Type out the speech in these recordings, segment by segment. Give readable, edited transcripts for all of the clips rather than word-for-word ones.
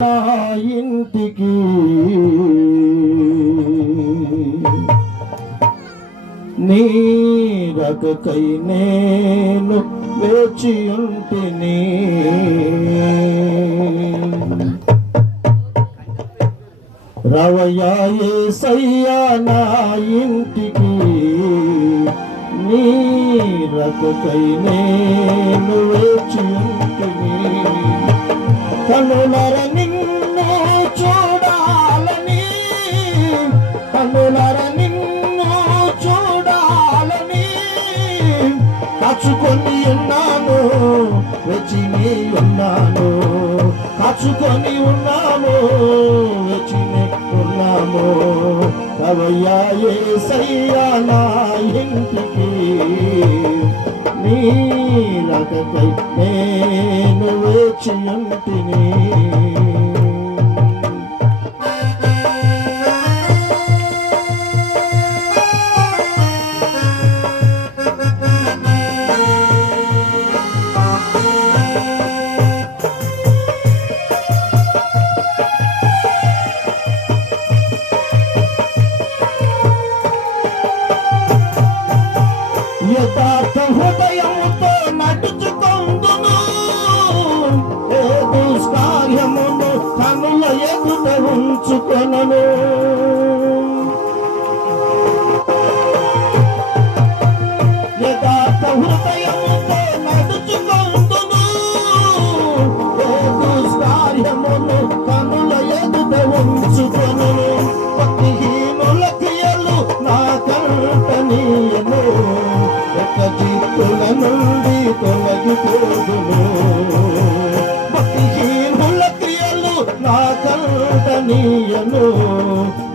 ఇంటికి నీ రకకై నేను వేచి ఉంటిని. రవయ్యా యేసయ్యా నా ఇంటికి నీ రకకై నేను వేచి ఉంటిని. కనులర నిన్ను చూడాలని, కనులర నిన్ను చూడాలని కాచుకొని ఉన్నాను, వెచిని ఉన్నాను, కాచుకొని ఉన్నాము, వెచిని ఉన్నాము. రవయ్యా యేసయ్యా నా ఇంటికి నీ రకకై నేను వేచి ఉంటిని. యథార్థ హృదయముతో నడుచుకొందును, ఏ దుష్కార్యమును కనుల ఎదుట ఉంచుకొనను. యథార్థ హృదయముతో నడుచుకొందును, ఏ దుష్కార్యమును కనుల ఎదుట ఉంచుకొనను. భక్తిహీనుల క్రియలు నా కంటనీయను, జిత్తుల నుండి తొలగిపోదును. భక్తిహీనుల క్రియలు నా కంటనీయను,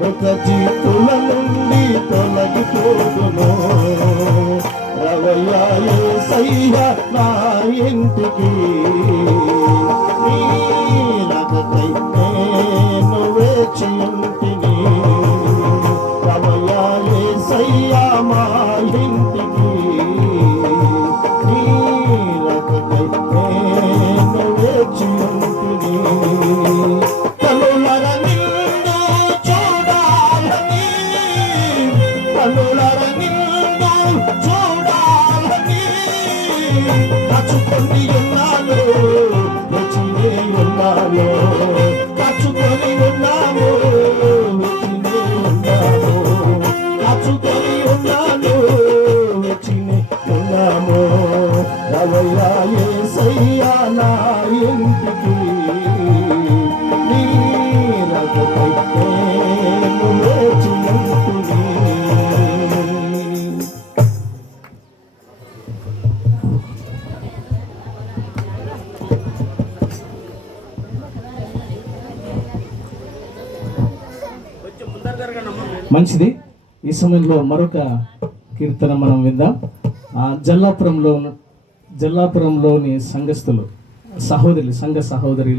ఒక జిత్తుల నుండి తొలగిపోదును. రవయ్యా యేసయ్యా నా ఇంటికి నీ రకకై నేను వేచి ఉంటిని. రవయ్యా యేసయ్యా మా ఇంటికి నీ రకకై నేను వేచి ఉంటిని. కనులర నిన్ను చూడాలని, కనులర నిన్ను చూడాలని కాచుకొని ఉన్నాను, వెచిని ఉన్నాను, కాచుకొని ఉన్నాము, వెచిని ఉన్నాము, కాచుకొని ఉన్నాను, వెచిని ఉన్నాము. రవయ్యా యేసయ్యా నా ఇంటికి నీ రకకై నేను వేచి ఉంటిని. మంచిది. ఈ సమయంలో మరొక కీర్తన మనం విందాం. జల్లాపురంలోని సంఘస్థులు, సంఘ సహోదరులు